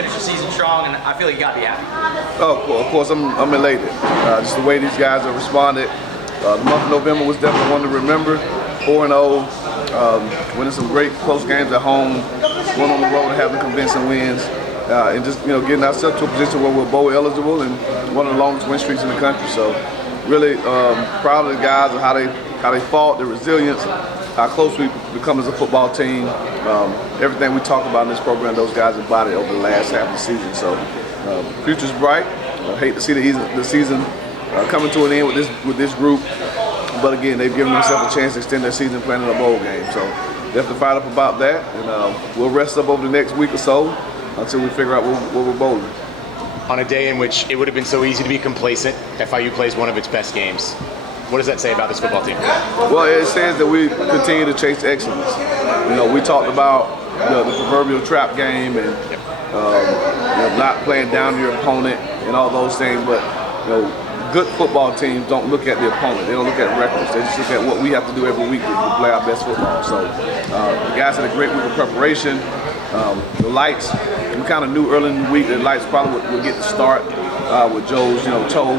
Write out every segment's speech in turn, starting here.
finish the season strong, and I feel like you got to be happy. Oh, of course, I'm elated. Just the way these guys have responded. The month of November was definitely one to remember. 4-0, winning some great close games at home, going on the road and having convincing wins, and just getting ourselves to a position where we're bowl eligible and one of the longest win streaks in the country. So, really proud of the guys and how they fought, their resilience, how close we become as a football team. Everything we talk about in this program, those guys embodied over the last half of the season. So, future's bright. I hate to see the season coming to an end with this group, but again, they've given themselves a chance to extend their season playing in a bowl game. So, definitely fired up about that, and we'll rest up over the next week or so until we figure out what we're bowling. On a day in which it would have been so easy to be complacent, FIU plays one of its best games. What does that say about this football team? Well, it says that we continue to chase excellence. We talked about the proverbial trap game and not playing down to your opponent and all those things, but good football teams don't look at the opponent. They don't look at records. They just look at what we have to do every week to play our best football. So the guys had a great week of preparation. The lights, we kind of knew early in the week that lights probably would get the start with Joe's toe,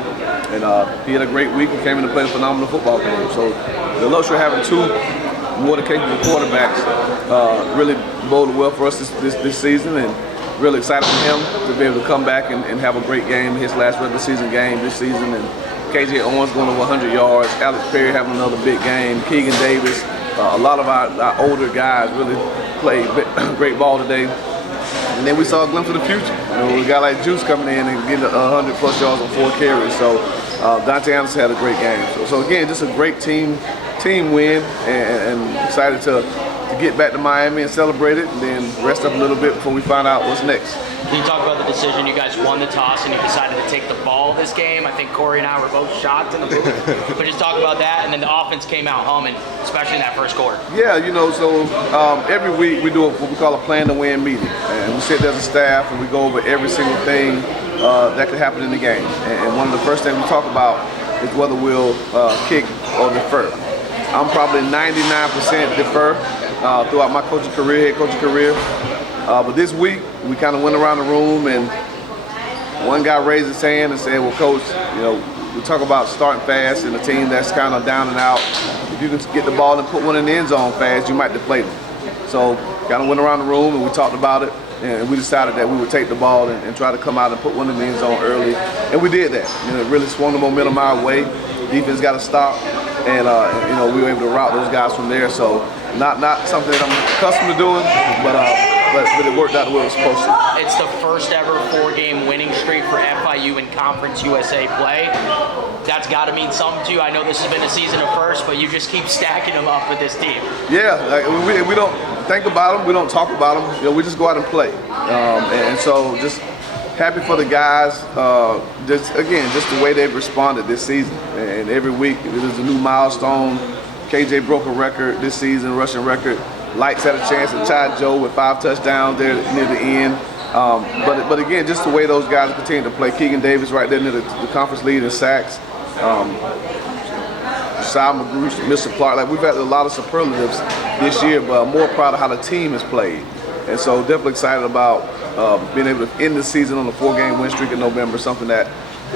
and he had a great week and came in to play a phenomenal football game. So the luxury of having two more than capable quarterbacks really boded well for us this season, and really excited for him to be able to come back and have a great game, his last regular season game this season. And KJ Owens going over 100 yards, Alex Perry having another big game, Keegan Davis, a lot of our older guys really played great ball today. And then we saw a glimpse of the future. We got like Juice coming in and getting 100+ yards on 4 carries. So Dante Anderson had a great game. So again, just a great team win, and excited to get back to Miami and celebrate it, and then rest up a little bit before we find out what's next. Can you talk about the decision? You guys won the toss and you decided to take the ball this game. I think Corey and I were both shocked in the booth. But just talk about that, and then the offense came out humming, especially in that first quarter. Yeah, so every week we do what we call a plan to win meeting, and we sit there as a staff and we go over every single thing that could happen in the game. And one of the first things we talk about is whether we'll kick or defer. I'm probably 99% defer throughout my coaching career, head coaching career. But this week, we kind of went around the room, and one guy raised his hand and said, well, Coach, we talk about starting fast and a team that's kind of down and out. If you can get the ball and put one in the end zone fast, you might deflate them. So kind of went around the room and we talked about it, and we decided that we would take the ball and try to come out and put one in the end zone early. And we did that. It really swung the momentum our way. Defense got to stop, and we were able to route those guys from there. So not something that I'm accustomed to doing, but it worked out the way it was supposed to. It's the first ever 4-game winning streak for FIU in Conference USA play. That's got to mean something to you. I know this has been a season of first, but you just keep stacking them up with this team. Yeah, we don't think about them, we don't talk about them. We just go out and play. And so just happy for the guys. Just the way they've responded this season. And every week there's a new milestone. KJ broke a record this season, rushing record. Lights had a chance to tie Joe with 5 touchdowns there near the end. But again, just the way those guys continue to play. Keegan Davis right there near the conference lead in sacks. Sal McGrew, Mr. Clark. We've had a lot of superlatives this year, but I'm more proud of how the team has played. And so definitely excited about being able to end the season on a 4-game win streak in November, something that,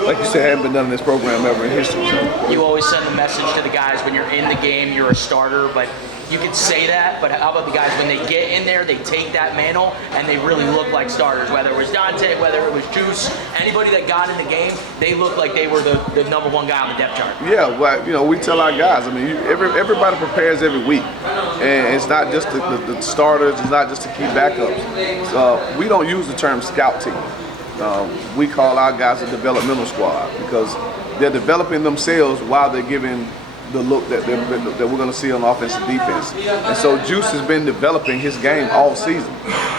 like you said, hadn't been done in this program ever in history. You always send the message to the guys when you're in the game, you're a starter, but you can say that, but how about the guys when they get in there, they take that mantle and they really look like starters, whether it was Dante, whether it was Juice, anybody that got in the game, they looked like they were the #1 guy on the depth chart. Yeah, well, we tell our guys, everybody prepares every week, and it's not just the starters, it's not just the key backups. We don't use the term scout team. We call our guys a developmental squad because they're developing themselves while they're giving the look that we're going to see on offense and defense. And so Juice has been developing his game all season.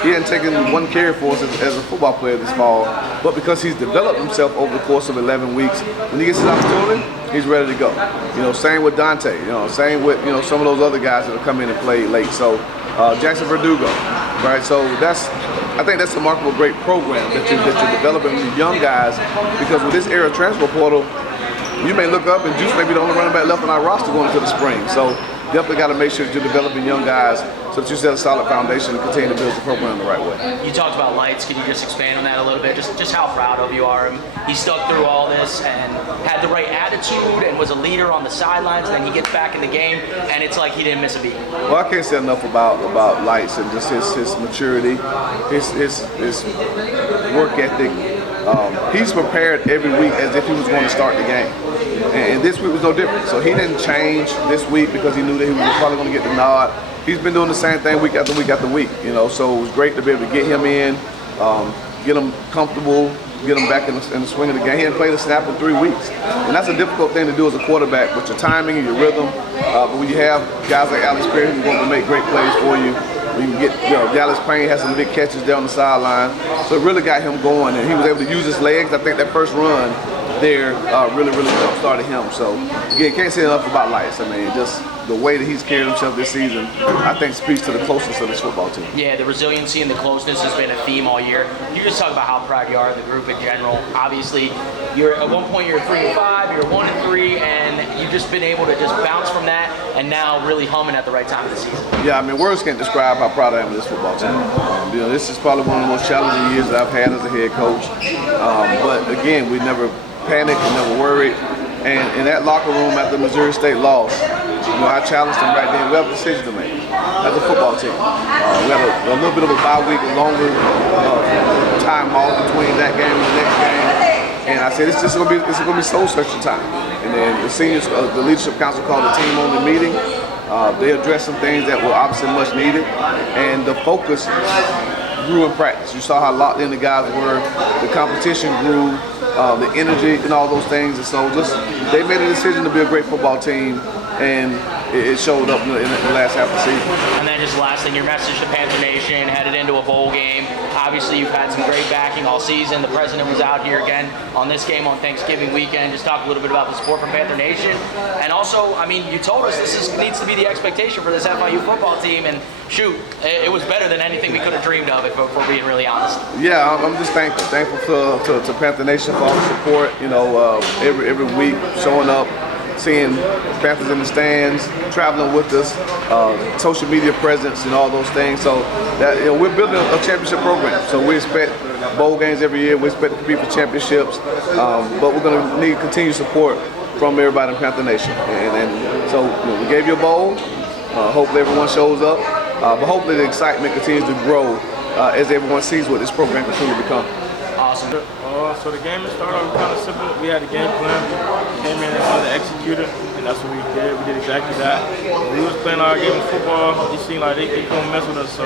He hadn't taken 1 carry for us as a football player this fall, but because he's developed himself over the course of 11 weeks, when he gets his opportunity, he's ready to go. Same with Dante. Same with some of those other guys that have come in and played late. So Jackson Verdugo, right? So I think that's a remarkable, great program that you're developing with young guys, because with this era transfer portal, you may look up and Juice may be the only running back left on our roster going into the spring. So definitely got to make sure that you're developing young guys so that you set a solid foundation and continue to build the program the right way. You talked about Lights. Can you just expand on that a little bit? Just how proud of you are. He stuck through all this and had the right attitude and was a leader on the sidelines. Then he gets back in the game, and it's like he didn't miss a beat. Well, I can't say enough about Lights and just his maturity, his work ethic. He's prepared every week as if he was going to start the game. And this week was no different. So he didn't change this week because he knew that he was probably going to get the nod. He's been doing the same thing week after week after week, so it was great to be able to get him in, get him comfortable, get him back in the swing of the game. He hadn't played a snap in 3 weeks. And that's a difficult thing to do as a quarterback with your timing and your rhythm. But when you have guys like Alex Perry who want to make great plays for you, when you get, Dallas Payne has some big catches down the sideline. So it really got him going, and he was able to use his legs. I think that first run there really jump-started him. So again, can't say enough about Lights. I mean, just the way that he's carried himself this season, I think speaks to the closeness of this football team. Yeah, the resiliency and the closeness has been a theme all year. You just talk about how proud you are of the group in general. Obviously, at one point you're 3-5, you're 1-3, and you've just been able to just bounce from that, and now really humming at the right time of the season. Yeah, I mean, words can't describe how proud I am of this football team. This is probably one of the most challenging years that I've had as a head coach. But again, we never panicked, we never worried. And in that locker room after Missouri State lost, I challenged them right then. We have a decision to make as a football team. We had a little bit of a bye week, a longer time off between that game and the next game. And I said, it's going to be soul searching time. And then the seniors, the leadership council called a team-only meeting. They addressed some things that were obviously much needed. And the focus grew in practice. You saw how locked in the guys were. The competition grew, the energy and all those things. And so they made a decision to be a great football team, and it showed up in the last half of the season. And then just last thing, your message to Panther Nation, headed into a bowl game. Obviously, you've had some great backing all season. The president was out here again on this game on Thanksgiving weekend. Just talk a little bit about the support from Panther Nation. And also, I mean, you told us needs to be the expectation for this FIU football team. And shoot, it was better than anything we could have dreamed of, if we're being really honest. Yeah, I'm just thankful to Panther Nation for all the support. Every week showing up, seeing Panthers in the stands, traveling with us, social media presence, and all those things. So that we're building a championship program. So we expect bowl games every year. We expect to compete for championships, but we're going to need continued support from everybody in Panther Nation. And so we gave you a bowl. Hopefully everyone shows up, but hopefully the excitement continues to grow as everyone sees what this program can truly become. Awesome. So the game started off kind of simple. We had a game plan, came in and wanted to execute it, and that's what we did. We did exactly that. When we was playing our game of football, it seemed like they couldn't mess with us. So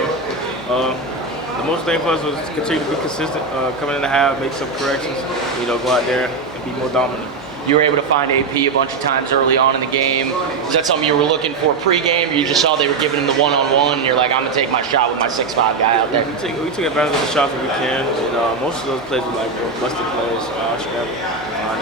the most thing for us was to continue to be consistent, coming in the half, make some corrections, go out there and be more dominant. You were able to find AP a bunch of times early on in the game. Is that something you were looking for pre-game, or you just saw they were giving him the one-on-one, and you're like, I'm going to take my shot with my 6'5" guy out there? We took advantage of the shots that we can, and most of those plays were like busted plays, so I should have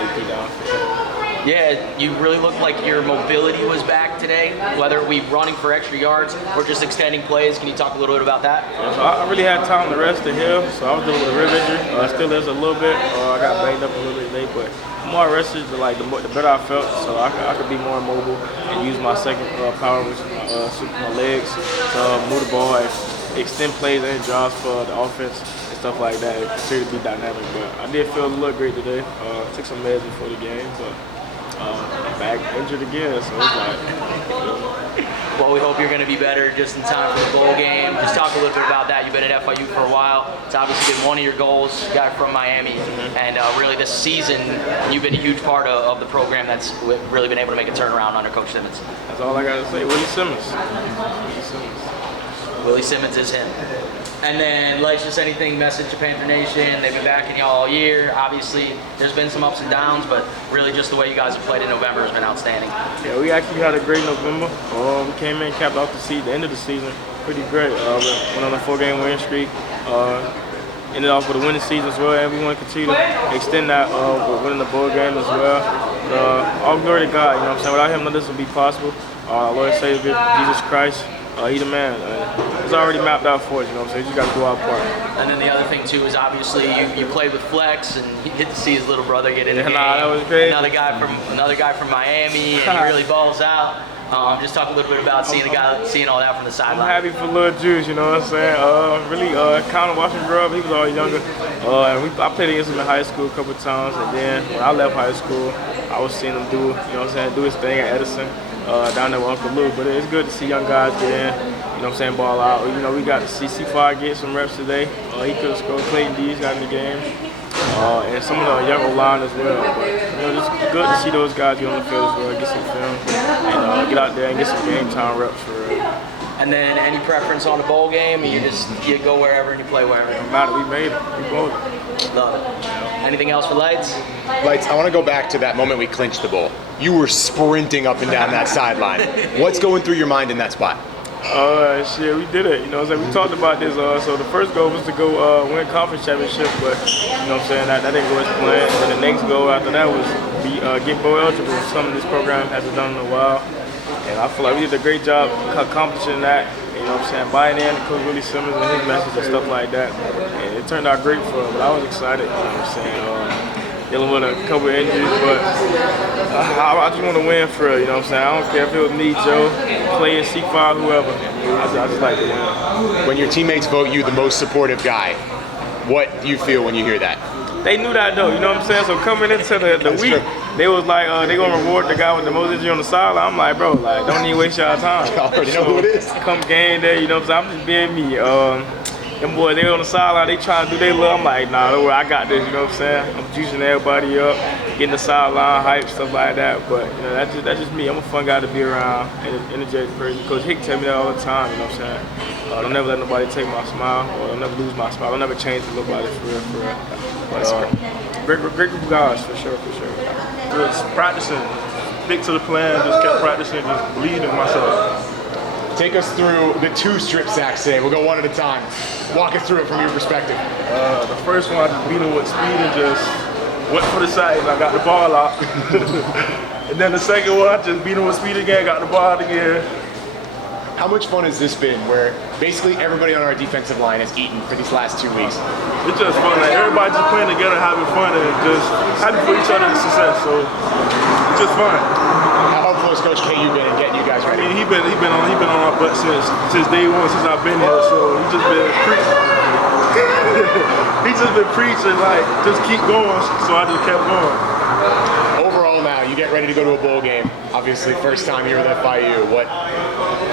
AP down for sure. Yeah, you really looked like your mobility was back today, whether it be running for extra yards or just extending plays. Can you talk a little bit about that? Yeah, so I really had time to rest the hill, so I was dealing with a rib injury. Still is a little bit. I got banged up a little bit late, but the more I rested, the better I felt, so I could be more mobile and use my second power, which is my legs, to move the ball, and extend plays and drives for the offense and stuff like that. It continued to be dynamic, but I did feel a little great today. Took some meds before the game, but I'm back injured again, so it's like. Well, we hope you're going to be better just in time for the bowl game. Just talk a little bit about that. You've been at FIU for a while. It's obviously been one of your goals. You got it from Miami, and really this season you've been a huge part of the program that's really been able to make a turnaround under Coach Simmons. That's all I got to say. Willie Simmons. Willie Simmons is him. And then, Lex, just anything, message to Panther Nation. They've been backing y'all all year. Obviously, there's been some ups and downs, but really just the way you guys have played in November has been outstanding. Yeah, we actually had a great November. We came in, capped off the end of the season pretty great. Went on a 4-game winning streak. Ended off with a winning season as well, and we want to continue to extend that with winning the bowl game as well. All glory to God, you know what I'm saying? Without him, none of this would be possible. Our Lord and Savior, Jesus Christ. He's the man. It's already mapped out for us, you know what I'm saying? You just got to do our part. And then the other thing, too, is obviously you played with Flex, and you get to see his little brother get in the game. That was crazy. Another guy from Miami, and he really balls out. Just talk a little bit about seeing all that from the I'm sideline. happy for Lil Juice, you know what I'm saying? Really kind of watching him grow up. He was always younger. And I played against him in high school a couple of times. And then when I left high school, I was seeing him do, you know what I'm saying, do his thing at Edison, down there with Uncle Lou. But it's good to see young guys get in, you know what I'm saying, ball out. You know, we got to see C5 get some reps today. He could have scored. Clayton D's got in the game. And some of the young O-line as well. But, you know, just good to see those guys get on the field as well, get some film, and get out there and get some game time reps for real. And then any preference on the bowl game? You go wherever and you play wherever. No matter, we made it. We bowled it. Love it. Anything else for Lights? Lights, I want to go back to that moment we clinched the bowl. You were sprinting up and down that sideline. What's going through your mind in that spot? Shit, we did it. You know what I'm saying? We talked about this. So the first goal was to go win conference championship, but you know what I'm saying, that didn't go as planned. And the next goal after that was get bowl eligible, something this program hasn't done in a while. And I feel like we did a great job accomplishing that. You know what I'm saying? Buying in to Coach Willie Simmons and his message and stuff like that. And it turned out great for him. But I was excited. You know what I'm saying? Dealing with a couple of injuries, but I just want to win for real. You know what I'm saying? I don't care if it was me, Joe, Clay, C5, whoever. I just like to win. When your teammates vote you the most supportive guy, what do you feel when you hear that? They knew that though, you know what I'm saying? So coming into the week, true. they was like, they gonna reward the guy with the most injury on the sideline. I'm like, bro, like, don't even waste y'all time. I already know who it is. Come game day, you know what I'm saying? I'm just being me. Them boys, they on the sideline, they trying to do their love. I'm like, nah, don't worry, I got this, you know what I'm saying? I'm juicing everybody up, getting the sideline hype, stuff like that. But you know, that's just me. I'm a fun guy to be around, and an energetic person. Coach Hick tell me that all the time, you know what I'm saying? Don't never let nobody take my smile, or don't never lose my smile. Don't never change for nobody, for real, for real. But great group of guys, for sure, for sure. Just practicing, stick to the plan, just kept practicing, just believe in myself. Take us through the 2 strip sacks today. We'll go one at a time. Walk us through it from your perspective. The first one, I just beat him with speed and just went for the side and I got the ball out. And then the second one, I just beat him with speed again, got the ball out again. How much fun has this been where basically everybody on our defensive line has eaten for these last 2 weeks? It's just fun. Like, everybody just playing together, having fun, and just happy for each other's success. So it's just fun. How helpful has Coach KU been in getting you guys I ready? mean, he been on our butt since day one, since I've been here. So he just been preaching. He just been preaching, like, just keep going. So I just kept going. Overall now, you get ready to go to a bowl game. Obviously, first time here with FIU. What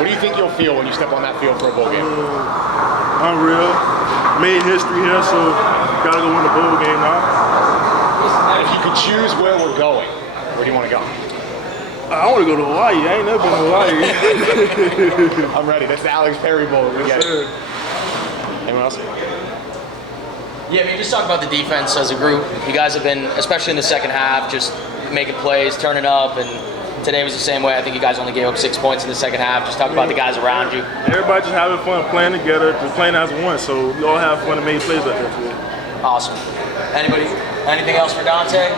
do you think you'll feel when you step on that field for a bowl game? Unreal. Made history here, so gotta go win the bowl game now. If you could choose where we're going, where do you want to go? I want to go to Hawaii. I ain't never been to Hawaii. I'm ready. That's the Alex Perry Bowl. We get it. Anyone else? Yeah, I mean, just talk about the defense as a group. You guys have been, especially in the second half, just making plays, turning up, and today was the same way. I think you guys only gave up 6 points in the second half. Just talk about the guys around you. Everybody just having fun, playing together, just playing as one. So we all have fun and make plays like that today. Awesome. Anything else for Dante?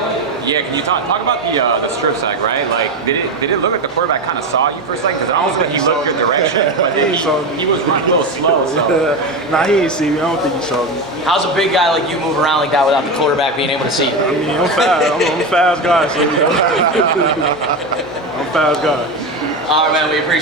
Yeah, can you talk about the strip sack, right? Like, did it look like the quarterback kind of saw you for a second? Because I don't think he looked your direction, but then he was running a little slow. So. Nah, he ain't see me. I don't think he saw me. How's a big guy like you move around like that without the quarterback being able to see you? I mean, I'm fast. I'm a fast guy, so I'm a fast guy. All right, man, we appreciate it.